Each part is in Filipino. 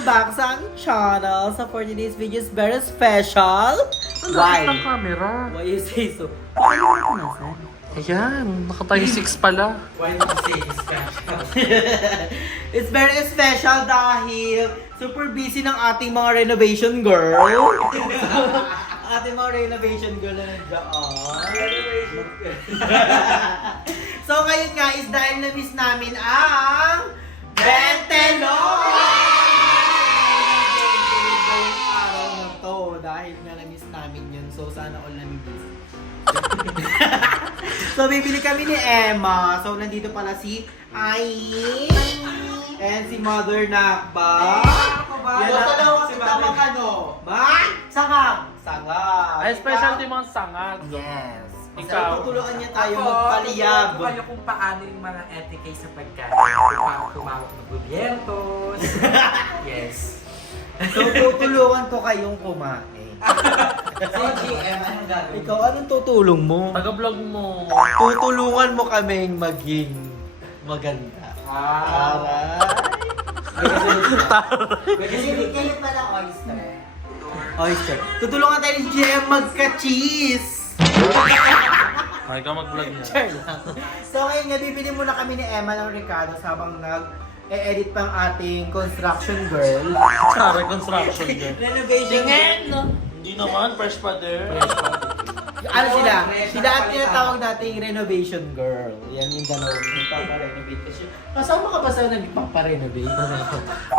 Back sa aming channel. So for today's video is very special. Why? Ang camera. Why you say so? Paano mo nasan? Ayan, nakatayo 6 pala. Why you say it's special? It's very special dahil super busy ng ating mga renovation girl. Ating mga renovation girl na nandiyan. Renovation girl. So ngayon nga is dahil na-miss namin ang Bentelog! Dahil nga na-miss namin yun, so sana all na-miss. So bibili kami ni Emma. So nandito pala si Ai and si Mother Nakba. Ako ba? Si Mother ano? Sangag! Sangag! Ay, specialty mga sangag. Yes. Ikaw? So tutulungan niya tayo magpaliyab. Tuturuan niyo kung paano yung mga etiquette sa pagkain. Kung paano tumawag ng gobyernos. Yes. So tutulungan ko kayong kumain. Si GM, anong gagawin? Ikaw, anong tutulong mo? Taga-vlog mo. Tutulungan mo kaming maging maganda. Kilit pa ng oyster. Oyster. Tutulungan tayo ni GM magka-cheese. Ay, ka mag-vlog niya. Sure lang. So ngayon nga, bibili muna kami ni Emma ng Ricardo habang nag-edit pang ating construction girl. Sorry, construction din. Renovation. Hindi naman, fresh pa there. Ano sila? Sila at tinatawag nating renovation girl. Yan yung dalawang nagpaparenovate. Kasi kasama ka ba sa nagpaparenovate?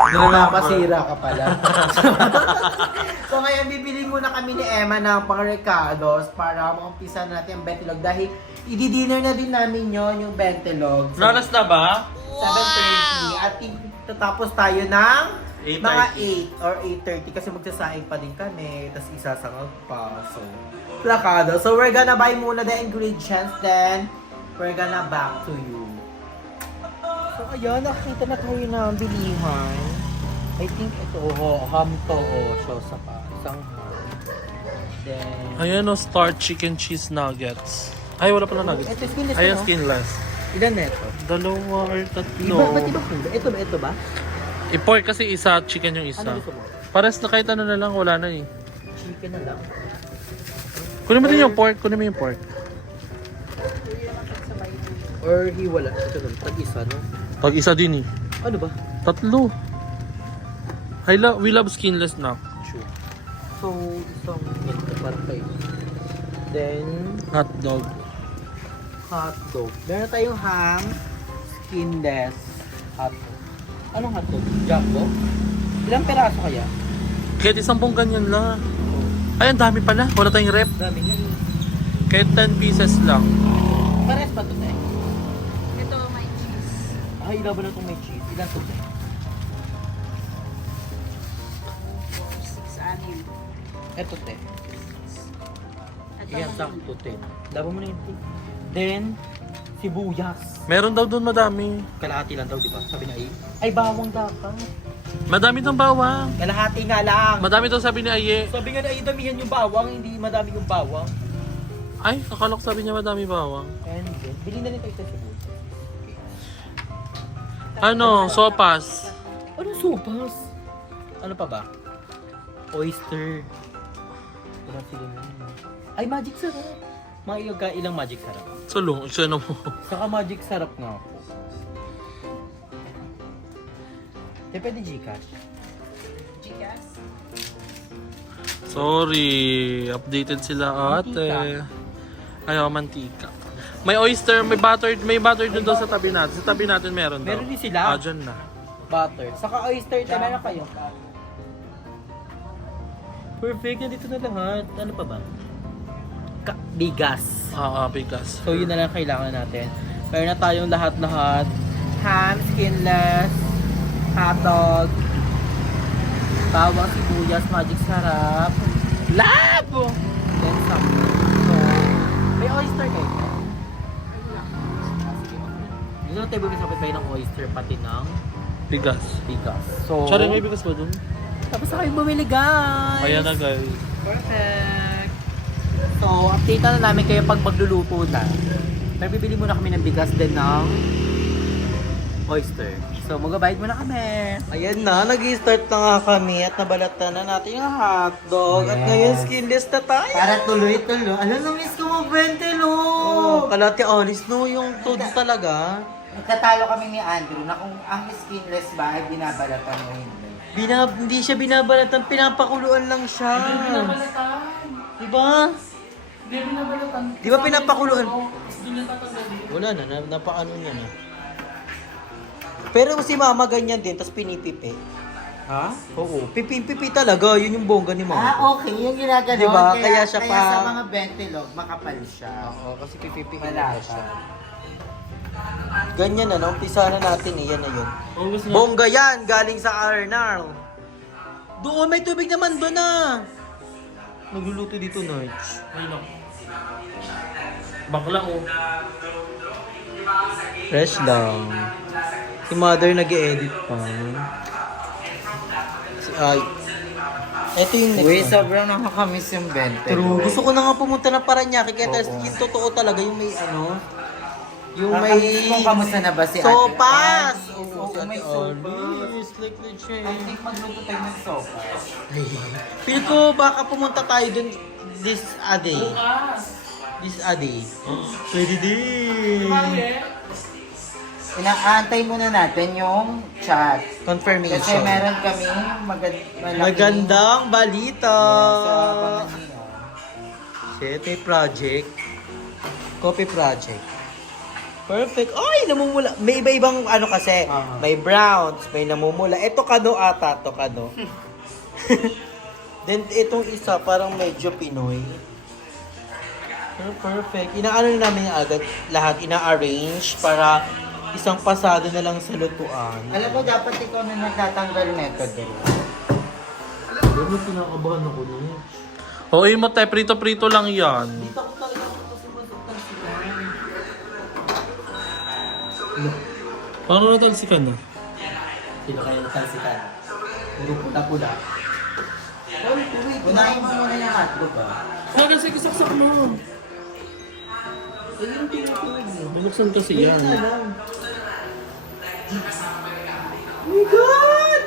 Napasira ka pala. So ngayon bibili muna kami ni Emma ng pang Ricardo's para maumpisa natin ang Bentelog dahil i-dinner na din namin yon yung Bentelog. So, Nalas na ba? 7:30 at tatapos tayo ng 8:30. mga 8 or 8:30 kasi magsasaing pa din kami tapos isasangag pa. So, plakado. So, we're gonna buy muna the ingredients then we're gonna back to you. So, ayun, nakita na tayo ng bilihan. I think ito, ham to, sa pa, isang ham. Then, Ayan o, Star Chicken Cheese Nuggets. Ay, wala pala nuggets. ito, skinless Ayan, na, no? skinless. Ilan na ito? Dalawa or tatlo. Iba, ba't iba po? Ito ba? I-pork kasi isa, chicken yung isa. Ano gusto mo? Pares na kahit ano na lang, wala na eh. Chicken na lang. Kunin mo din yung pork, kunin mo yung pork. Or hiwala. Ito lang, tag-isa, no? Pag isa din eh. Ano ba? Tatlo. We love skinless na. Sure. So, isang ganito para kayo. Then, Hot dog. hotdog. Meron tayong ham, skinless, hotdog. Anong hotdog? Jumbo? Ilang peraso kaya? Kahit isang pong ganyan lang. Ay, ang dami pala. Wala tayong rep. Dami nga eh. Kahit 10 pieces lang. Pares pa to, te? Ito, may cheese. Ay, ilan ba na itong may cheese? Ilan to, te? 6, 6. Eto, te. Ito, Iyan, sakto, te. Laban mo na yun, te. Then, sibuyas. Meron daw doon madami. Kalahati lang daw, di ba? Sabi niya, ay bawang dapat. Madami tong bawang. Kalahati nga lang. Madami daw sabi ni Aye. Sabi nga na, ay damihan yung bawang, hindi madami yung bawang. Ay, akala ko sabi niya madami bawang. And then, bili na nito isa sibuyas. Ano, sopas. Ano sopas? Ano pa ba? Oyster. Wala sila na yun. Ay, magic sarap. Mga ilang magic sarap. Sulong, isa na mo. Saka magic sarap nga ako. Pwede Gcash. Gcash. Sorry, updated sila ate. Ayaw, mantika. May oyster, may butter dun daw sa tabi natin. Sa tabi natin meron daw. Meron din sila. Dyan na. Butter. Saka oyster, tama na kayo. Perfect, nandito na lahat. Ano pa ba? bigas. Bigas. So yun na lang kailangan natin. Meron na tayong lahat-lahat. Ham, skinless, hotdog, bawang sibuyas, magic sarap, labo! Then some. So, may oyster kayo. Hindi na tayo bumisapit kayo ng oyster pati ng Bigas. bigas. So, Tsara, may bigas ba dun? tapos na kayo bumili guys! Ayan na guys. Perfect! So, update na namin kayo pag magluluto na. Pero bibili muna kami ng bigas din ng oyster. So, magabayad muna kami. Ayan na, nag-start na nga kami at nabalatan na natin yung hotdog. At ngayon, skinless na tayo. Para tuloy-tuloy. Alam, na-miss ko mag-20, no? Kalati honest, no? Yung todo talaga. Nagkatalo kami ni Andrew na kung ang skinless ba ay binabalatan mo hindi. Hindi siya binabalatan, pinapakuluan lang siya. Hindi binabalatan. Diba? Hindi binabalatan. Di ba pinapakuluan? Hindi niya tatanggalin. Wala na, napaano niya na. Pero si mama ganyan din, tapos pinipipi. Ha? Oo, pipi talaga, yun yung bongga ni mama. Ah, okay. Yung ginaganon. Diba? Kaya siya kaya pa- sa mga 20 log, makapal siya. Oo, kasi pipipi Wala siya. siya. Ganyan na, umpisa na natin eh, yan na yun. Always na. Bongga yan, galing sa Arnal. Doon, may tubig naman doon ah. Nagluluto dito, Narch. Ay, no. Bakla oh. Fresh lang. Si mother nag-edit pa. Ito yung next Uy, one. sobrang nakakamiss yung 20. True. Gusto ko na nga pumunta na Paranaque kaya yung totoo talaga yung may ano. Yung may Kung kamusta na ba si Ate sopas. Alice? Oo, Oo, si Ate may sopas. Alice. Like legit. I think magluto tayo ng sopas. Feel ko baka pumunta tayo dun this a day. This a day. Pwede din. Inaantay muna natin yung chat. Confirmation. Kasi meron kami Magandang balita. So, abangan niyo. Shit, may project. Copy project. Perfect. Ay, namumula. May iba-ibang ano kasi. May browns, may namumula. Ito kano ata, to kano. Then itong isa parang medyo Pinoy. Pero perfect. Inaano na namin agad lahat, ina-arrange para isang pasado na lang sa lutuan. Alam mo, dapat ikaw na nagtatanggal nito din. Alam mo, kinakabahan ako na yun. Hoy, mo te, prito-prito lang yan. Dito ako talaga ako sumasuktan sila. Paano natalsikan na? Sino kaya natalsikan? Puro pula-pula. Unahin mo muna yung hotdog ah. Kasi kasaksak mo. Binuksan kasi yan. Oh my God!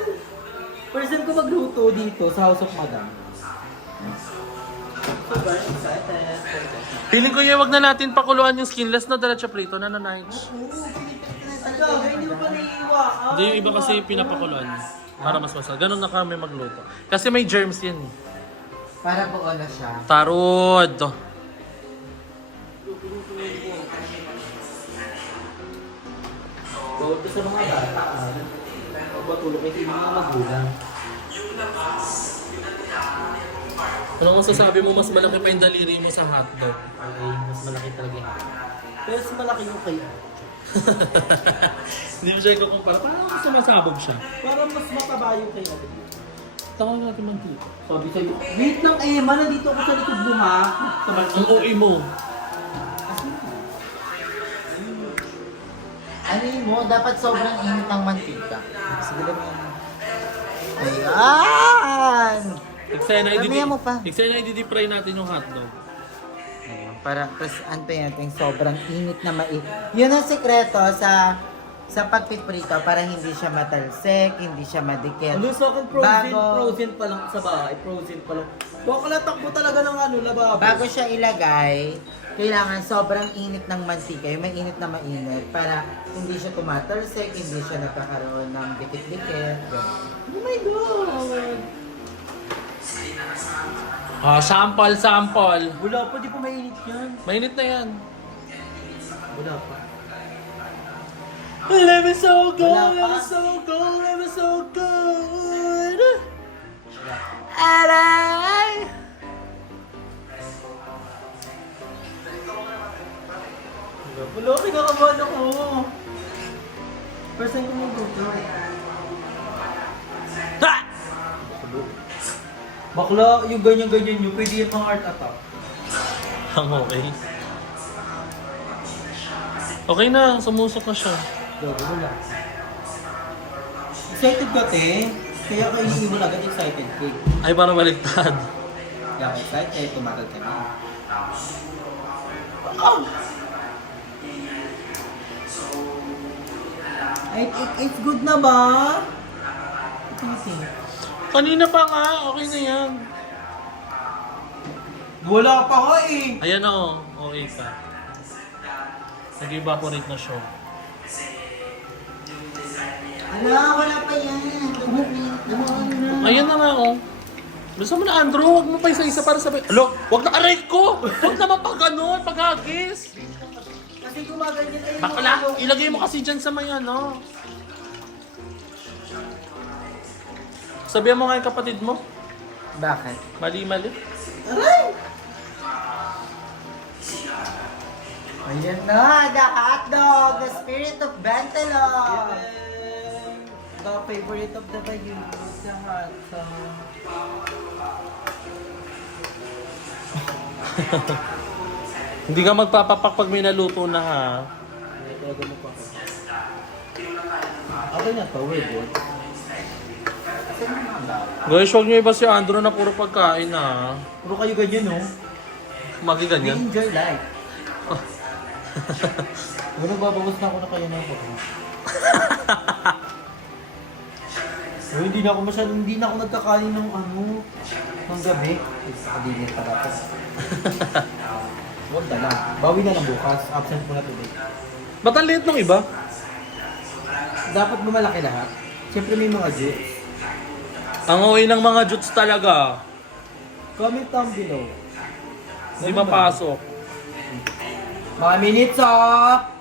First time ko magluto dito sa House of Madam. Super excited. Feeling ko yung wag na natin pakuluan yung skinless na diretso prito na nanahich. Hindi mo pa naiiwakan. Hindi, yung iba kasi pinapakuluan. Para mas masarap. Ganun na kami magluto. Kasi may germs yan eh. Para buo na siya. Tarod! Bawat ka sa mga bata. Matulog kayo sa mga magulang. Ano masasabi mo mas malaki pa yung daliri mo sa hotdog? Okay, mas malaki talaga yung pero mas malaki yung kayo. Hindi mo siya ikukumpara. Parang sumasabog siya. Parang mas mataba yung kayo. Tawag natin mantika. Sabi sa'yo, wait lang Emma, nandito ako sa likod mo ha. Ang OA mo. Ano yun mo? Dapat sobrang init ng mantika. Sige lang yan. Ayan! Damihan mo pa. Eksena na i-deep fry natin yung hotdog. Ayan, para, tapos antayin natin sobrang init na mainit. Yun ang sekreto sa pagpiprito para hindi siya matalsik, hindi siya madikit. Ano sa akin frozen pa lang sa bahay, frozen pa lang. Baka takbo talaga ng ano, lababo. Bago siya ilagay, kailangan sobrang init ng mantika, yung may init na mainit, para hindi siya tumatalsik, hindi siya nagkakaroon ng dikit-dikit. Ganun. Oh my God! Sample. Wala pa, di pa mainit yan. Mainit na yan. Wala pa. Let me so good, Wala let me pa. so good, let me so good. Aray! Wala, kinakabahan ako. First time ko mag-GoPro. Ha! Bakla, yung ganyan-ganyan nyo, pwede yung pang art attack. Ang okay. Okay na, sumusok na siya. Gago, wala. Excited ka, te. Kaya ka iniibon agad excited ka. Ay, parang baliktad. Kaya ka excited, kaya tumagal ka na. It's good na ba? Kanina pa nga, okay na yan. Wala pa nga eh. Ayan o, okay pa. Nag-evaporate na siya. Ala, wala pa yan. Ayan na nga o. Gusto mo na, Andrew, huwag mo pa isa-isa para sabi. Alo, huwag na aray ko! Huwag naman pag ganun, pag-hagis. Kasi gumaganyan ay Bakla, ilagay mo kasi dyan sa may ano. Sabihan mo nga yung kapatid mo. Bakit? Mali-mali. Aray! Ayan na, the hotdog, the spirit of Bentelog. The favorite of the Bayus, the hot sauce. Hindi ka magpapapak pag may naluto na ha. Hindi talaga mo pa. Okay na to, we're good. Guys, huwag nyo iba si Andrew na puro pagkain ha. Puro kayo ganyan, no? Magi We ganyan. enjoy life. Ano, babawas na ako na kayo na ako. Hindi na ako nagkakain ng ano, ng gabi. Nakadinit pa dapat. Huwag na lang. Bawi na lang bukas. Absent ko na today. Ba't ang liit ng iba? Dapat bumalaki lahat. Siyempre may mga juice. Ang uwi ng mga jutes talaga. Comment down below. Hindi mapasok. Mga minutes off!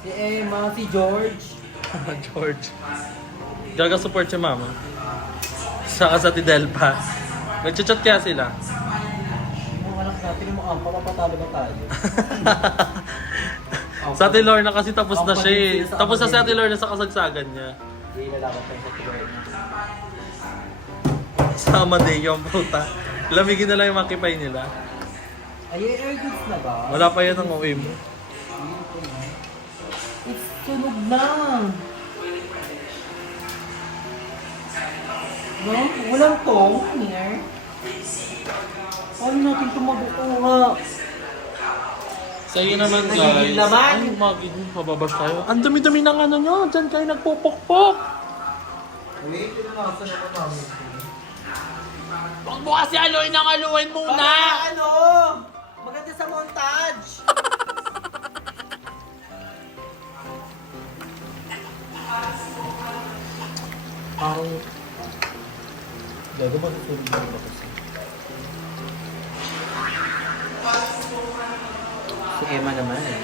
Si Emma, si George. George. Gaga support si mama. Saka sa Tidelpa. Nagchat-chat kaya sila. Yung anak natin, yung papapatalo ba tayo? Sa Ate Lorna kasi tapos na siya eh. Ang Tapos na si Ate pamilya. Lorna sa kasagsagan niya. Hindi lalaban tayo sa tuloy. Sa Amadeo ang puta. Lamigin na lang yung makipay nila. Ay, air goods na ba? Wala pa yan ang uwi mo. It's sunog na! No? Walang tong here. Paano natin ito mabukuha? Sa iyo naman guys. Nagiging laman. Ay, magiging pababash tayo. Ang dumi-dumi ng ano nyo. Diyan kayo nagpupukpok. Wait, ito na ako na namin. Huwag mo kasi aluin ang aluin muna. Baka ano? Maganda sa montage! Ang... Gago matutulog na ba kasi? Si Emma naman eh.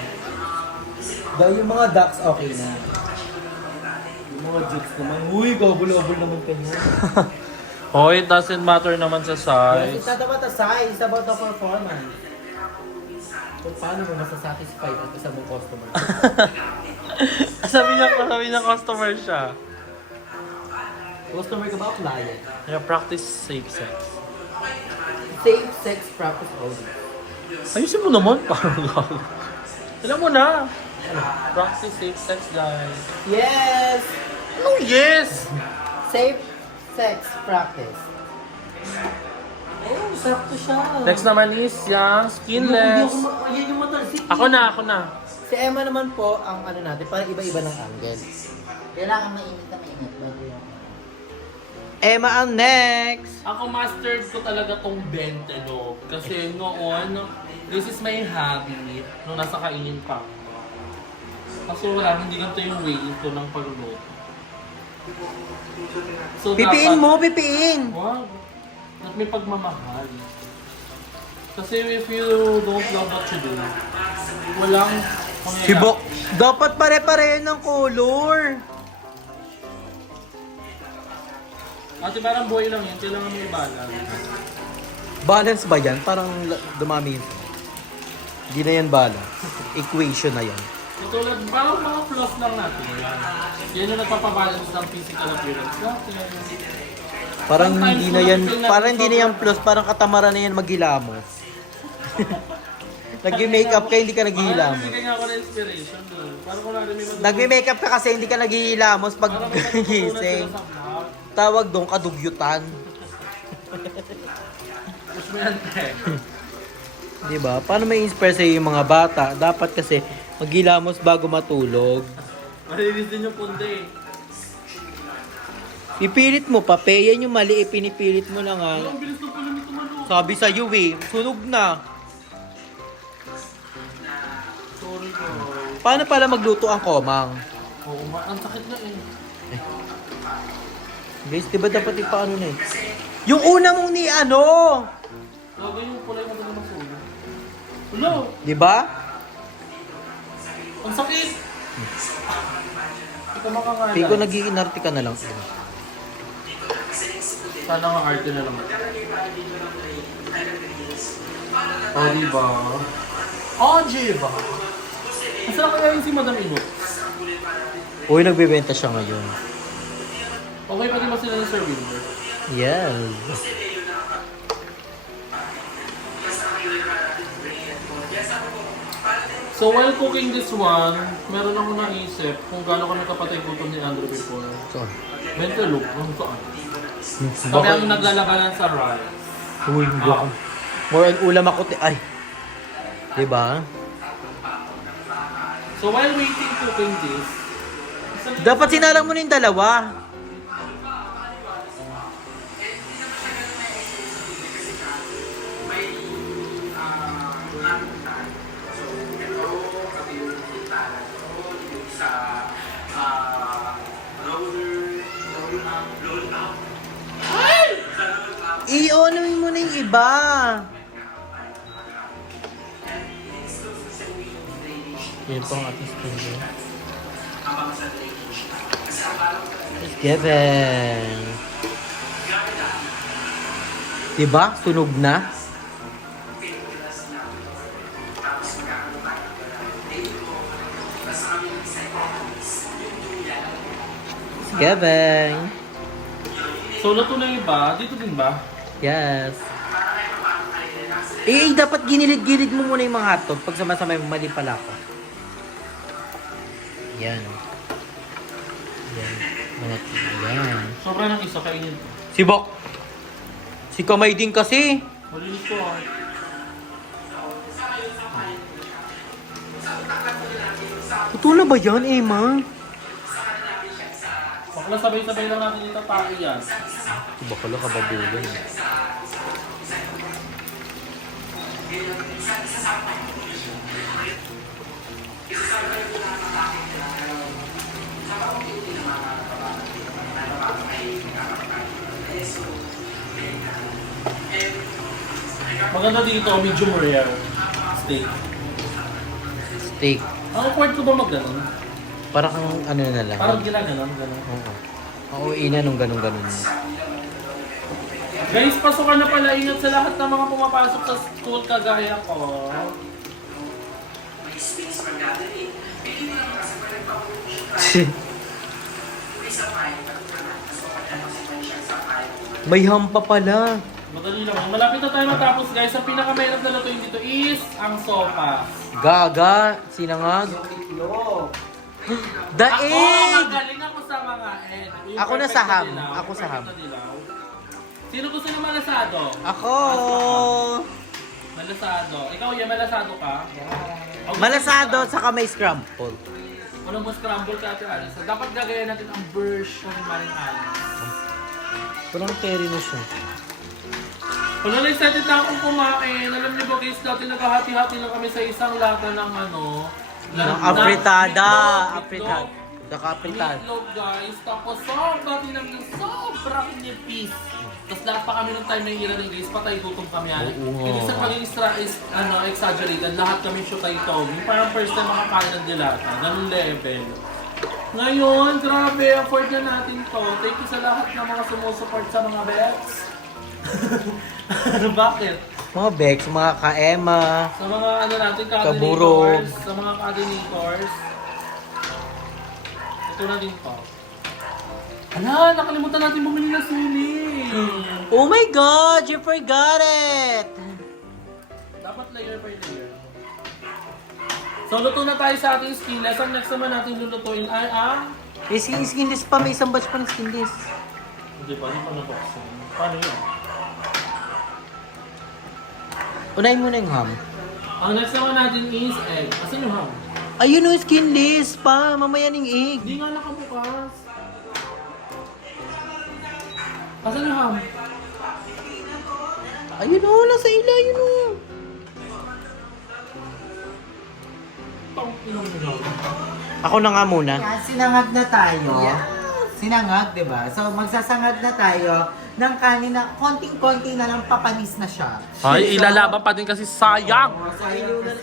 Dahil yung mga ducks okay na. Yung mga jukes naman, uy, gabul-abul naman kayo. Oh, it doesn't matter naman sa It's size. not about the size, it's about the performance. Kung paano mo masasatisfy ang isa mong customer. sabi niya customer siya. Customer ka ba o client? Yeah, practice safe sex. Safe sex practice only. Ayusin mo naman, parang gago. Alam mo na. Practice safe sex, guys. Yes! Oh, yes! Safe sex practice. Oh, sakto siya. Next naman is yung skinless. Yan yung matalsik. Ako na. Si Emma naman po, ang ano natin, parang iba-iba ng angle. Kailangan mainit na mainit. Emma ang next! Ako mastered ko talaga tong Bentelog. Kasi noon, this is my hobby nung nasa kainin pa. Kaso wala, hindi ganito yung way ko ng pagluluto. So, Pipiin dapat- mo, pipiin! Wag. At may pagmamahal. Kasi if you don't love what you do, walang mangyayari. Hibok! Dapat pare-pareho ng color! Ate, parang buhay lang yan. Kailangan mo i-balance. Balance ba yan? Parang dumami yun. Hindi na yan balance. Equation na yan. Tulad, parang mga flaws lang natin yan. Yan yung nagpapabalance ng physical appearance natin. Parang Sometimes hindi na yan, mga parang hindi na yan plus, parang katamaran na yan maghilamos. Nag-makeup ka, hindi ka naghihilamos. Parang bigyan nga ako ng inspiration. Parang kung natin may Nag-makeup ka kasi hindi ka naghihilamos pag Parang may matutunan gising. sila sa vlog. Tawag doon, kadugyutan. Push mo yan, te. Diba? Paano may inspire sa'yo yung mga bata? Dapat kasi maghilamos bago matulog. Malinis din yung punde eh. Pipilit mo pa, yan yung mali, pinipilit mo na nga. Ang bilis na pala nito manok. Sabi sa'yo eh, sunog na. Sorry guys. Paano pala magluto ang komang? Oo, ang sakit na eh. Guys, diba dapat ipaano na eh? Yung una mong ni ano! Lagay yung kulay mo doon masulo. Hello! Diba? Ang sakit! Ito makakala. Hindi ko nag-iinarte ka na lang. Sana nga arte na lang. Oh, diba? Oh, diba? Masarap kaya yung si Madam Inot. Uy, nagbebenta siya ngayon. Okay pa din ba sila ng Sir Wilmer? Yes. So while cooking this one, meron akong naisip kung gaano kami kapatay gutom ni Andrew before. So, Ventelope, kung saan? Kami ang naglalabanan sa rice. uy, more on ulam ako. Ay. Diba? So while waiting cooking this, Dapat sinalang mo na yung dalawa. I-onuin mo na yung iba. Yan po ang ating spoon. Kevin. Diba? Sunog na? Kevin. so luto na yung iba, dito din ba? Yes. Dapat ginilid-gilid mo muna yung mga hotdog pag sama-sama yung mali pala ako. Yan. Yan. Yan. Sobra ng isa kainin ko. Si Bok. Si Kamay din kasi. Malinis ko ah. Totoo na ba yan, Emma? Bakla sabay-sabay lang natin yung tatake yan. Bakala ka babulan. Maganda dito, medium rare steak. Steak. Ang afford ko ba mag-ganon? Para kang ano na lang. Parang ginaganon, ganon. Oo. Ang uwi na nung ganun-ganun. Guys, pasukan na pala. Ingat sa lahat ng mga pumapasok sa school kagaya ko. May hampa pala. Madali lang. Malapit na tayo matapos guys. Ang pinakamahirap na lutuin dito is ang sopa. Gaga. Sinangag. Ako, Daig! magaling ako sa mga egg. Yung Ako na perfect sa ham. dilaw, Ako sa perfect ham. na dilaw. Sino gusto ng malasado? Ako! Malasado. Ikaw yan, malasado ka? O, Malasado saka may scramble. Walang mo scramble ka ate Alice. Dapat gagayan natin ang version ni Maring Alice. Parang carry na siya. Wala na excited na akong kumain. Alam niyo ba guys, dati naghahati-hati lang kami sa isang lata ng ano. Ng apritada. Meatloaf. Apritada. Saka apritada. Meatloaf guys. Tapos sobrang nipis. Tapos lahat pa kami ng time na hira rin guys, patay gutom kami yan. Oo nga. Hindi sa pagiging exaggerated, lahat kami shutay tog. Yung parang first time makakain ng dilata. Ganun level. Ngayon, grabe, afford na natin to. Thank you sa lahat ng mga sumusuport sa mga bets. Bakit? Mga Bex, mga ka-Emma. Sa mga ano natin, Kaburog. coordinators. Sa mga coordinators. Ito na din po. Ala, nakalimutan natin bumili ng sili. Oh my God! You forgot it! Dapat layer by layer. So, luto na tayo sa ating skinless. Ang next naman natin lulutuin ay ang... Skinless pa, may isang batch pa ng skinless. Hindi pa, ano pa nabuksan? Paano yun? Unahin mo na yung ham. Ang next naman natin is egg. Asan yung ham? Ayun o, skinless pa. Mamaya ng egg. Hindi nga nakabukas. Asan yung ham? Ayun o, nasa ila, yun o. Pang ilang nila. Ako na nga muna. Sinangag na tayo. Sinangag, di ba? So, magsasangag na tayo ng kanin na konting-konti na lang papanis na siya. Ay, ilalaban pa din kasi sayang! So,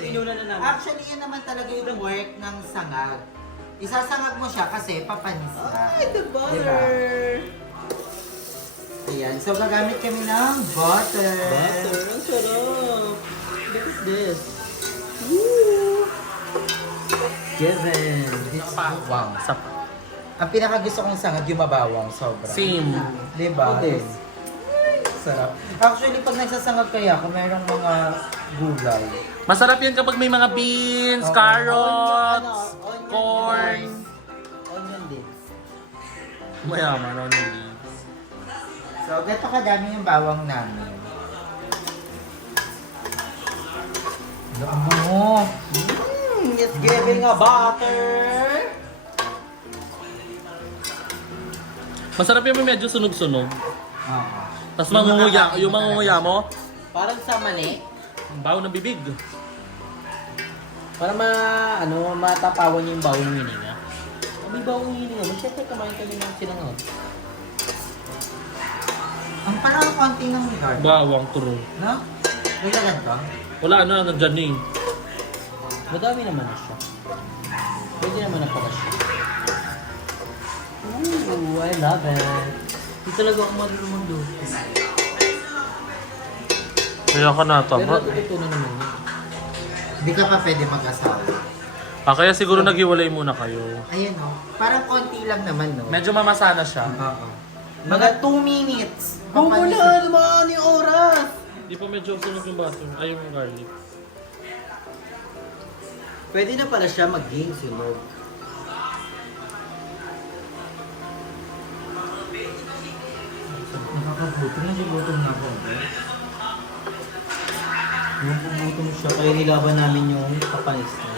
inuna na naman. Actually, yun naman talaga yung work ng sangag. Isasangag mo siya kasi papanis na. Ay, the butter! Ayan. So, gagamit kami ng butter. Ang sarap. Look at this. Given. Wow, sap. Ang pinakagusto kong sangag, yung mabawang sobra. Same. Diba? Ako din. Sarap. Actually, pag nagsasangag kaya ako, merong mga gulay. Masarap yan kapag may mga beans, Oo. carrots, Onion, corn. Onion leaves. Mayaman, onion leaves. So, gato kadami yung bawang namin. Ano? It's giving a butter. Masarap yung medyo sunog-sunog. Oo. Tapos mangunguya, yung mangunguya mo, Parang sa mani. ang baho ng bibig. Para matapawan yung bawang ng hininga. May bawang hininga mo. Siyempre, kumain kami ng sinangag. Ang parang konti ng garlic. Bawang turo. No? Naglagan to? Wala na, nandyan eh. Madami naman na siya. Pwede naman na pala siya. Ooh, I love it. Hindi talaga ako marunong luto. Kaya ka Pero natama. natututo na naman yun. Hindi ka pa pwede mag-asawa. Ah, kaya siguro naghiwalay muna kayo. Ayan o. Parang konti lang naman, no? Medyo mamasana siya. Oo. Mga 2 minutes. Bumo Papanis na! Lumaan yung oras! Di pa medyo sunog yung baso. Ay, yung garlic. Pwede na pala siya maging sunog. Nakakabuti na sinutom na ako. Yung pumutom siya, kaya nilaban namin yung kapanis niya.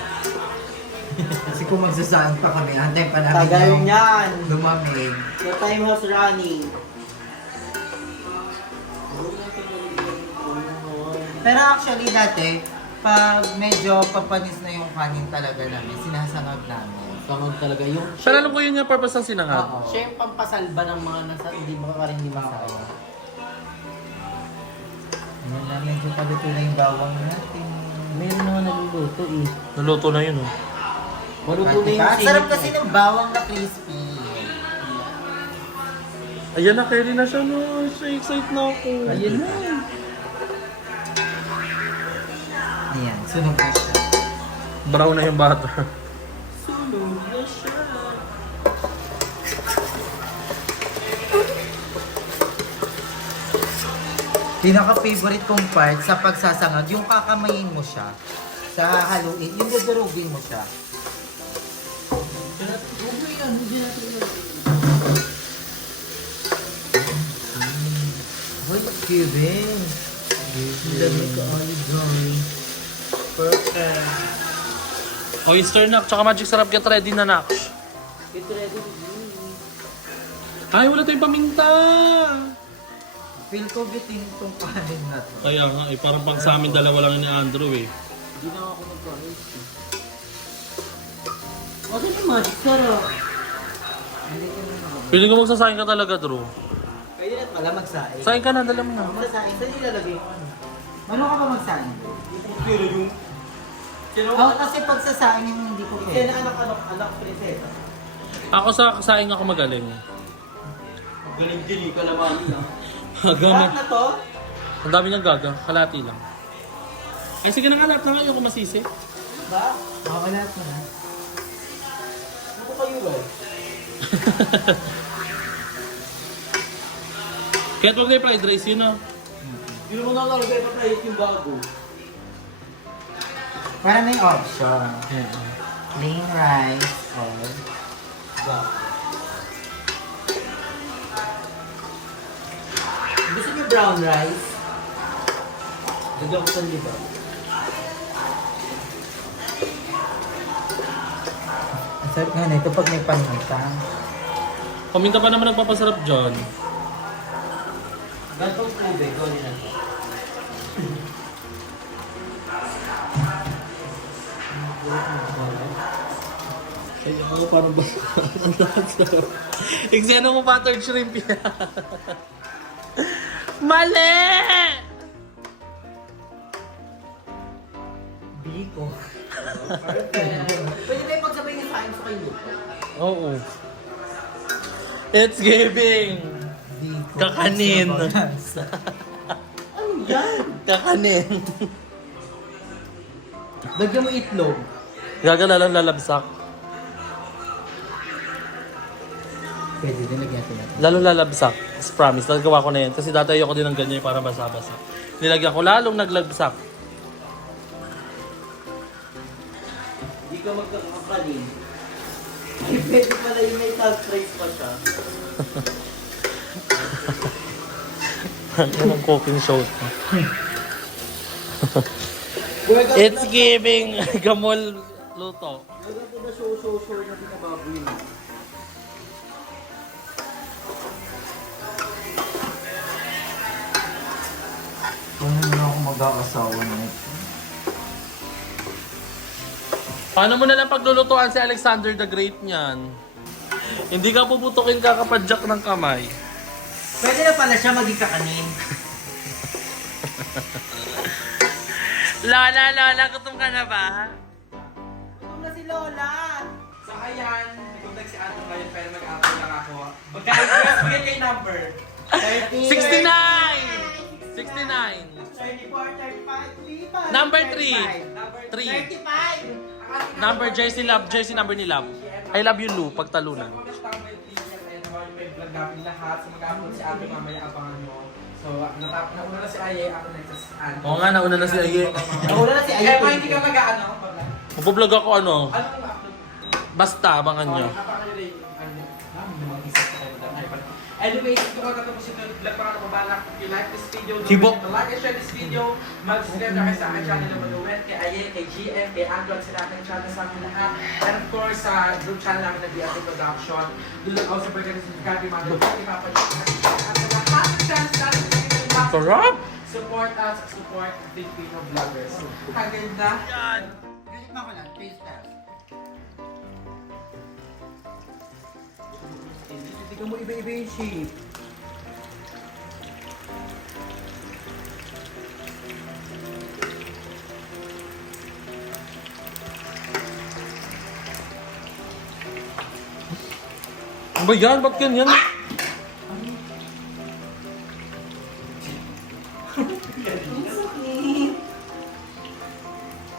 Kasi kung magsasaan pa kami, antay pa namin Tagal yung niyan! lumamig. The time has running. Pero actually dati, pag medyo papanis na yung kanin talaga namin, sinasangag namin. Sangag talaga yung... Pero alam ko yun yung purpose ng sinangag. Oo. Siya yung pampasalba ng mga nasa hindi makakarindi hindi masaya. Wala, medyo paluto na yung bawang natin. Meron naman naluluto eh. Naluto na yun, oh. Maluto na yung Ang singit sarap mo. kasi ng bawang na crispy. Ayan na, carry na siya, no. Excited na ako. Ayun na. Ayan, sunog na siya. Brown na yung butter. Pinaka-favorite kong part sa pagsasangag, yung kakamayin mo siya. Sa haluin, yung dudurugin mo siya. Hoy, Kevin. Dami ka ay guys. Perfect. Oyster nak, tsaka magic sarap get ready na nak. Get ready. Ay, wala tayong paminta. Feel ko bitin itong kanin na to. Kaya nga, eh, parang pang sa amin dalawa lang ni Andrew eh. Hindi na ako magkaroon. Kasi yung magic sarap. Piling ko magsasayin ka talaga, Drew. Pwede na pala magsain. Sayin ka na, dala mo na. Magsasain, saan ilalagay mo? Ano ka ba magsain? Pero yung... Oo, kasi pagsasain yung hindi ko Kaya pwede. na anak, prinsesa. Ako sa kasaing ako magaling. Galing-gili ka naman. Gamit. Lahat na to? Ang dami niyang gaga, kalati lang. Ay sige na kalap na ngayon kung masisi. Ba? Makakalat mo na. Ano ko kayo ba? Kaya huwag na fried rice yun ah. Hindi mo na talaga ipapahit yung bago. Para may option. Plain rice or Bago. Gusto niyo brown rice? Gagawin ko sa liba. ang sarap nga nito pag may paminta. Paminta pa naman nagpapasarap dyan. Gantong tubig, gawin na. Ay, ako paano ba? Ang lahat sarap. Eksena mo buttered shrimp yan. Mali! Biko. Pwede kayo magsabay ng kain sa kayo. Oo. It's giving! Biko. Kakanin. Ano yan? Kakanin. Lagyan mo itlog. Gagala lang lalabsak. Pwede din lagyan natin. Lalong lalabsak. It's promise. Nagawa ko na yan. Kasi dati ayoko din ng ganyan para basa-basa. Nilagyan ko lalong naglabsak. Hindi ka magkakakalin. Ay, pwede pala yung may tag price pa siya. Ano ng cooking show? It's giving gamol luto. Lagyan ko na show na pinababoy. Kung naman ako mag-aasawa na ito. Paano mo na lang paglulutuan si Alexander the Great niyan? Hindi ka puputukin kakapadyak ng kamay. Pwede na pala siya maging kakanin. Lola, gutom ka na ba? Gutom na si Lola. So ayan, nag-contact si Ano ngayon pero mag-apply lang ako. Magkakalas mo yan kay number. 69! 69! 34, 35, 35. Number 3. Number 3. Number jersey number ni Love. I love you, Lou, pagtalunan. May vlog namin lahat. So mag-upload si Ate mamaya abangan nyo. So nauna na si Aye, ako next si Ano. Oo nga, nauna na si Aye. Nauna na si Aye. Eh, pa hindi ka mag-ano? Magpo-vlog ako ano. Anong upload? Basta, abangan nyo. Abangan nyo rin. Mag-isip ko tayo. Anyway, ito ko katapos ito. Vlog pa ka na babalak. If you like this video, don't Chibok. forget to like and share this video. Mag-subscribe na kayo sa aking channel na Manuel, kay Aye, kay GM, kay Andrew, at sila aking channel sa amin lahat. And of course, sa group channel namin na BRT Production. Do look also for ganun sa Gabi Mother, kay Papa Joe, at sa lahat ng channel natin sa Pilipinas. Sarap! Support us, support Filipino vloggers. Hanggang na. Galit mo ako lang, face test. Tignan mo iba-iba yung shape. Ano ba yan? Ba't ganyan?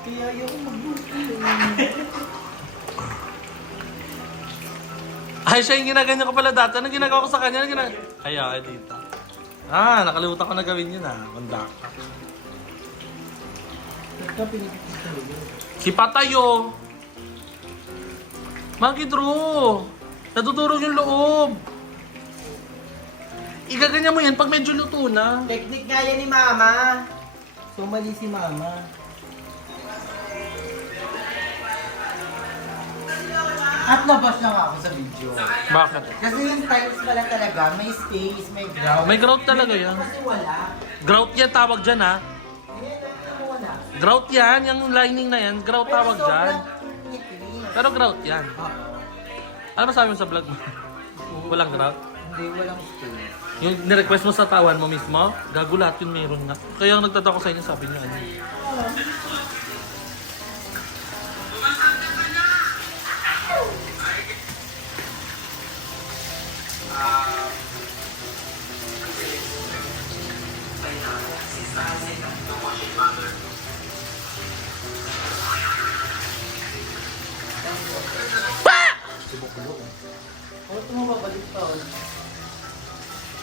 Kaya yung mag-booking. Ay, siya yung ginaganyan ko pala dati. Anong ginagawa ko sa kanya? Kaya, dito. Ah, nakalimutan ko na gawin yun ah. Unlock. Si Patayo. Maki Drew. Natutulog yung loob. Igaganyan mo yan pag medyo luto na. Technique nga yan ni Mama. So mali si Mama. At labas lang ako sa video. Bakit? Kasi yung tiles pala talaga, may space, may ground. May grout talaga yan. Kasi wala. Grout yan tawag dyan ha. Hindi, wala. Grout yan. Yung lining na yan. Grout tawag dyan. ngiti. Pero grout yan. Ano ba sabi mo sa vlog mo? Walang grout? Hindi, walang space. Yung nirequest mo sa tawan mo mismo, gago lahat yun meron nga. Kaya ang nagtataka ko sa inyo, sabi niyo ano.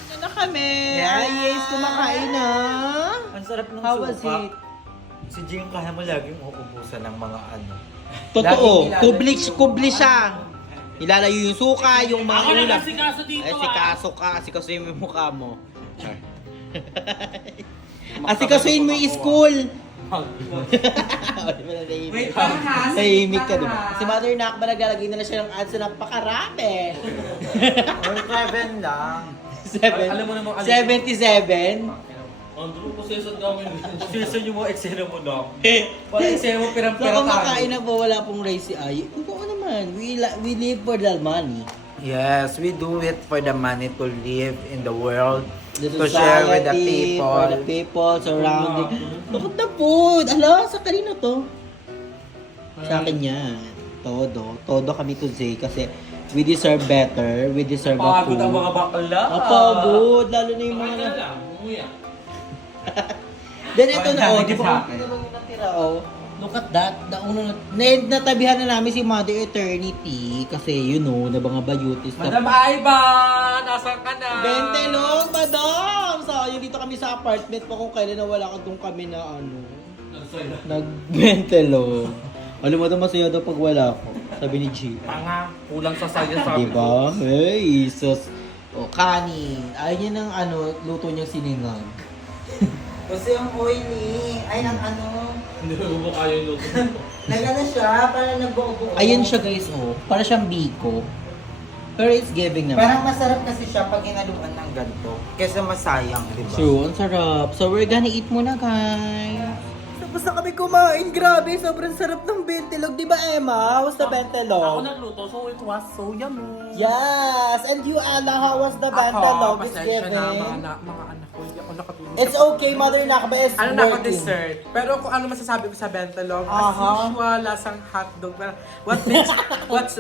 Ano na kami? Yes, kumakain na. Ang sarap ng How was suka. it? Si Jing kaya mo laging uubusan ng mga ano. Totoo, Laging kubli siya. Ilalayo yung suka, yung mga Ako ulam. nag-asikaso dito Ay, ah. sikaso ka, asikasuhin mo yung mukha mo. Char. Asikasuhin mo yung school. Wait lang ha. Tahimik ka, diba? Si Mother Nakba naglalagay na siya ng ads na napakarami. Or 7 lang. Alam mo naman, 77? Andrew, posesyon gawin. Seriously yung mga eksena mo na. Wala eksena mo So, pirang-pira kumakain na po, wala pong race si Ay. Oo naman, we live for the money. Yes, we do it for the money to live in the world. The To share with the society, people. For the people surrounding. Look at the food! Ala, sa kanino to? Sa akin yan. Todo. Todo kami to Zay kasi we deserve better. We deserve a Pagod food. ang mga bakla. Pagod. Lalo na yung Kumain ka mga... na lang, umuya. Then ito na, oh, Kumain di ka ba? sa Ito akin. naman yung natira, oh. Look at that. Natabihan na namin si Mother Eternity kasi, you know, na mga bayutis. Madam Aiba! Nasaan ka na? Bentelog, madam! So, yun dito kami sa apartment pa kung kailan nawala ka doon kami na ano, nag-bentelog. Alam mo daw masaya daw pag wala ko, sabi ni G. Tanga, kulang sa saya sabi Diba? Hey, Jesus. O, kanin. Ayaw niya ng ano, luto niyang siningang. Kasi yung oily. Ay, ang ano. Hindi mo ba kaya yung luto nito? Nagano siya, parang nagbuo-buo. Ayun siya guys, oh. Para siyang biko. Pero it's giving naman. Parang masarap kasi siya pag ginaluan ng ganito. Kesa masayang, di ba? True, ang sarap. So we're gonna eat muna guys. Tapos na kami kumain. Grabe, sobrang sarap ng bentelog. Di ba Emma? How's the Ako bentelog? nagluto, so it was so yummy. Yes! And you, Ala, how was the bentelog? It's pasensya na, giving. mga anak ko, hindi ako nakatulog. It's okay, Mother Nakba is Ano na ako working. dessert? Pero kung ano masasabi ko sa bentalog, as Aha. usual, lasang hotdog. Pero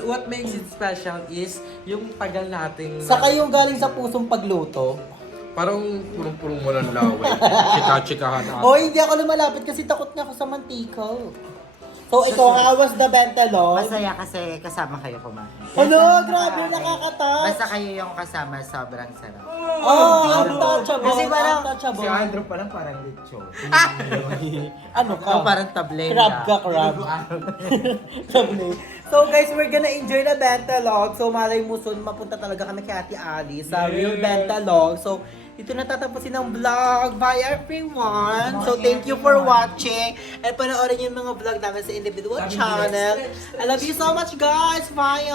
what makes it special is yung tagal nating... Saka yung galing sa pusong pagluto. Parang purong-purong mo ng laway. Chika-chikahan na. O, hindi ako lumalapit kasi takot nga ako sa mantika. So, ikaw, how was the bentelog? Masaya kasi kasama kayo kumain. Ano, grabe, nakakatas. Basta kayo yung kasama, sobrang sarap. Oh, untouchable. Kasi parang, untouchable. si Andrew pa lang parang lechon. Ano ka? Oh, parang tablenda. Crab ka, crab. Sabi. So guys, we're gonna enjoy the Bentalog. So malay mo soon, mapunta talaga kami kay Ate Ali sa Real Bentalog. So dito na tatapusin ang vlog. Bye everyone! So thank you for watching. And panoorin yung mga vlog namin sa individual channel. I love you so much guys! Bye!